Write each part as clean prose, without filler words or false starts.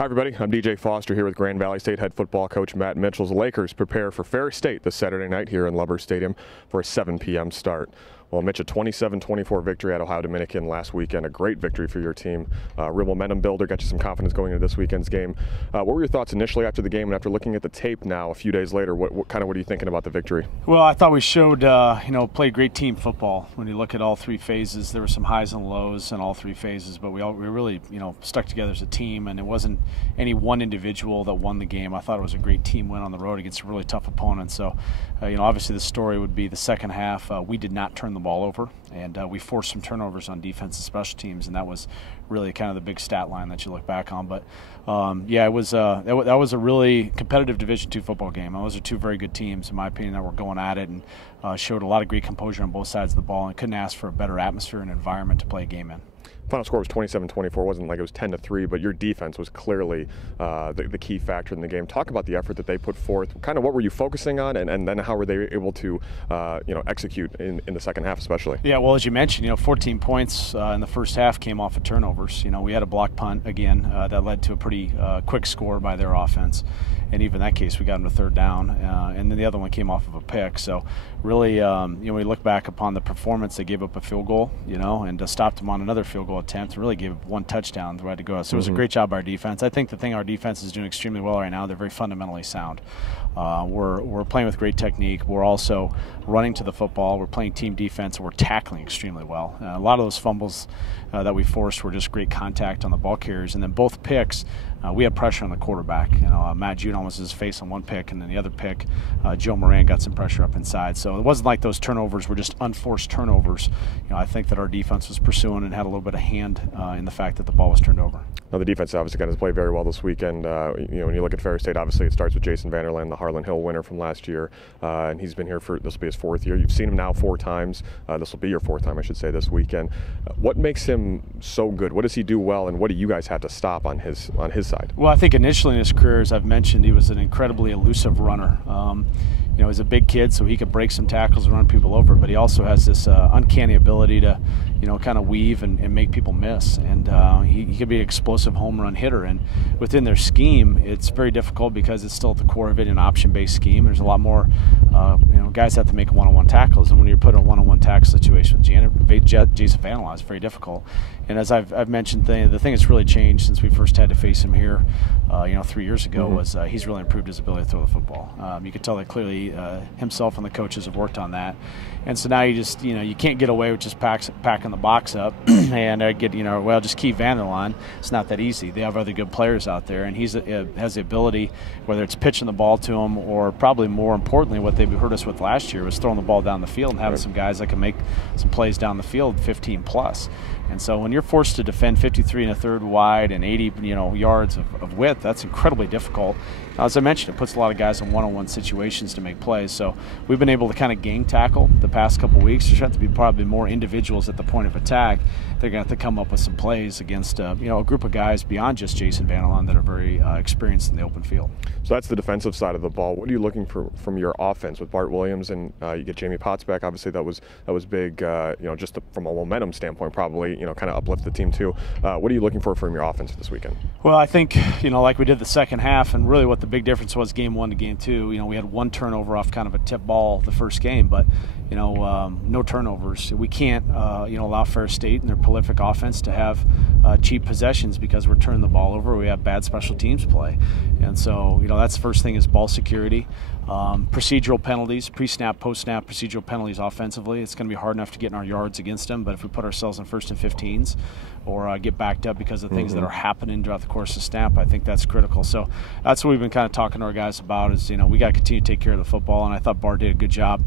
Hi everybody, I'm DJ Foster here with Grand Valley State head football coach Matt Mitchell. The Lakers prepare for Ferris State this Saturday night here in Lubbers Stadium for a 7 p.m. start. Well, Mitch, a 27-24 victory at Ohio Dominican last weekend, a great victory for your team. Real momentum builder, got you some confidence going into this weekend's game. What were your thoughts initially after the game, and after looking at the tape now a few days later, what are you thinking about the victory? Well, I thought we showed, played great team football. When you look at all three phases, there were some highs and lows in all three phases, but we really, stuck together as a team, and it wasn't any one individual that won the game. I thought it was a great team win on the road against a really tough opponent. So, obviously the story would be the second half. We did not turn the ball over, and we forced some turnovers on defense and special teams, and that was really kind of the big stat line that you look back on. But it was that was a really competitive Division II football game. Those are two very good teams, in my opinion, that were going at it and showed a lot of great composure on both sides of the ball, and couldn't ask for a better atmosphere and environment to play a game in. Final score was 27-24. It wasn't like it was 10-3, but your defense was clearly the key factor in the game. Talk about the effort that they put forth. Kind of what were you focusing on, and then how were they able to execute in the second half especially? Yeah, well, as you mentioned, 14 points in the first half came off of turnovers. We had a block punt again that led to a pretty quick score by their offense. And even in that case, we got them to third down, and then the other one came off of a pick. So really, we look back upon the performance. They gave up a field goal, and stopped them on another field goal attempt, and really gave one touchdown the way to go. So it was a great job by our defense. I think the thing our defense is doing extremely well right now, they're very fundamentally sound. We're playing with great technique. We're also running to the football. We're playing team defense, and we're tackling extremely well. A lot of those fumbles that we forced were just great contact on the ball carriers, and then both picks, we had pressure on the quarterback. Matt Judon was his face on one pick, and then the other pick, Joe Moran got some pressure up inside. So it wasn't like those turnovers were just unforced turnovers. I think that our defense was pursuing and had a little bit of hand in the fact that the ball was turned over. Now the defense obviously got to play very well this weekend. When you look at Ferris State, obviously it starts with Jason Vanderland, the Harlan Hill winner from last year, and he's been here this will be his fourth year. You've seen him now 4 times. This will be your 4th time, I should say, this weekend. What makes him so good? What does he do well, and what do you guys have to stop on his side? Well, I think initially in his career, as I've mentioned, he was an incredibly elusive runner. He's a big kid, so he could break some tackles and run people over, but he also has this uncanny ability to, kind of weave and make people miss. And he could be an explosive home run hitter. And within their scheme, it's very difficult because it's still at the core of it, an option-based scheme. There's a lot more, guys have to make one-on-one tackles. And when you're put in a one-on-one tackle situation with Jason Vanderland, it's very difficult. And as I've mentioned, the thing that's really changed since we first had to face him here, 3 years ago, was he's really improved his ability to throw the football. You could tell that clearly himself and the coaches have worked on that. And so now you just, you can't get away with just packing the box up and just keep Vanderland. It's not that easy. They have other good players out there, and he's has the ability, whether it's pitching the ball to him or probably more importantly, what they hurt us with last year was throwing the ball down the field and having some guys that can make some plays down the field 15 plus. And so when you're forced to defend 53 1/3 wide and 80 yards of width, that's incredibly difficult. As I mentioned, it puts a lot of guys in one-on-one situations to make plays. So we've been able to kind of gang tackle the past couple weeks. There's have to be probably more individuals at the point of attack. They're going to have to come up with some plays against a group of guys beyond just Jason Vanderland that are very experienced in the open field. So that's the defensive side of the ball. What are you looking for from your offense with Bart Williams, and you get Jamie Potts back? Obviously that was big. Just from a momentum standpoint, probably kind of uplift the team too. What are you looking for from your offense this weekend? Well, I think like we did the second half, and really what the big difference was game 1 to game 2. We had one turnover off kind of a tip ball the first game, but no turnovers. We can't allow Ferris State and their prolific offense to have cheap possessions because we're turning the ball over. We have bad special teams play, and so that's the first thing is ball security. Procedural penalties, pre-snap, post-snap procedural penalties offensively. It's going to be hard enough to get in our yards against them, but if we put ourselves in 1st and 15s or get backed up because of things that are happening throughout the course of snap, I think that's critical. So that's what we've been kind of talking to our guys about is, we got to continue to take care of the football, and I thought Bart did a good job.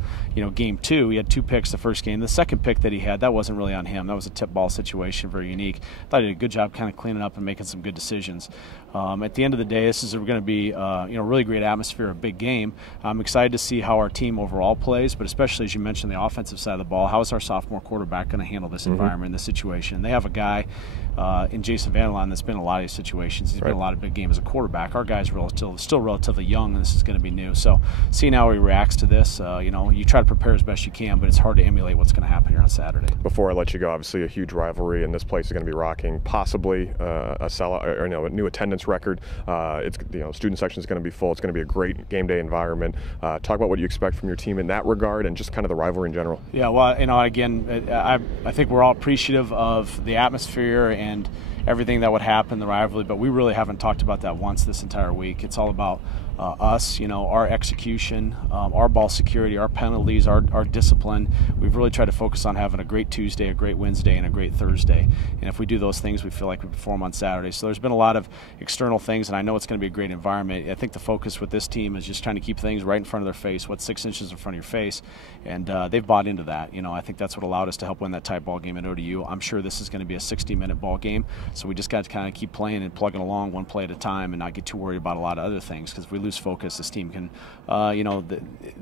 Game 2, he had 2 picks the first game. The second pick that he had, that wasn't really on him. That was a tip ball situation, very unique. I thought he did a good job kind of cleaning up and making some good decisions. At the end of the day, this is going to be really great atmosphere, a big game. I'm excited to see how our team overall plays, but especially as you mentioned, the offensive side of the ball. How is our sophomore quarterback going to handle this environment, this situation? They have a guy in Jason Vandelon that's been in a lot of these situations. He's been in a lot of big games as a quarterback. Our guy's still relatively young, and this is going to be new. So seeing how he reacts to this, you try to prepare as best you can, but it's hard to emulate what's going to happen here on Saturday. Before I let you go, obviously a huge rivalry, and this place is going to be rocking possibly a sellout, or a new attendance record. Student section is going to be full. It's going to be a great game day environment. Talk about what you expect from your team in that regard, and just kind of the rivalry in general. Yeah, well, again, I think we're all appreciative of the atmosphere and everything that would happen, the rivalry, but we really haven't talked about that once this entire week. It's all about us, our execution, our ball security, our penalties, our discipline. We've really tried to focus on having a great Tuesday, a great Wednesday, and a great Thursday. And if we do those things, we feel like we perform on Saturday. So there's been a lot of external things, and I know it's going to be a great environment. I think the focus with this team is just trying to keep things right in front of their face, what's 6 inches in front of your face, and they've bought into that. I think that's what allowed us to help win that tight ball game at ODU. I'm sure this is going to be a 60-minute ball game, so we just got to kind of keep playing and plugging along one play at a time and not get too worried about a lot of other things, because if we lose focus, this team can,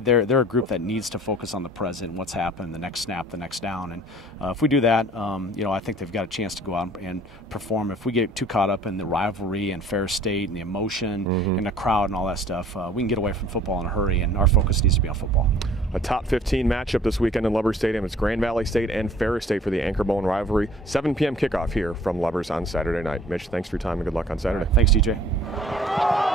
they're a group that needs to focus on the present, what's happened, the next snap, the next down. And if we do that, I think they've got a chance to go out and perform. If we get too caught up in the rivalry and Ferris State and the emotion and the crowd and all that stuff, we can get away from football in a hurry, and our focus needs to be on football. A top 15 matchup this weekend in Lubbers Stadium. It's Grand Valley State and Ferris State for the Anchor-Bone Rivalry. 7 p.m. kickoff here from Lubbers on Saturday night. Mitch, thanks for your time and good luck on Saturday. Thanks, DJ.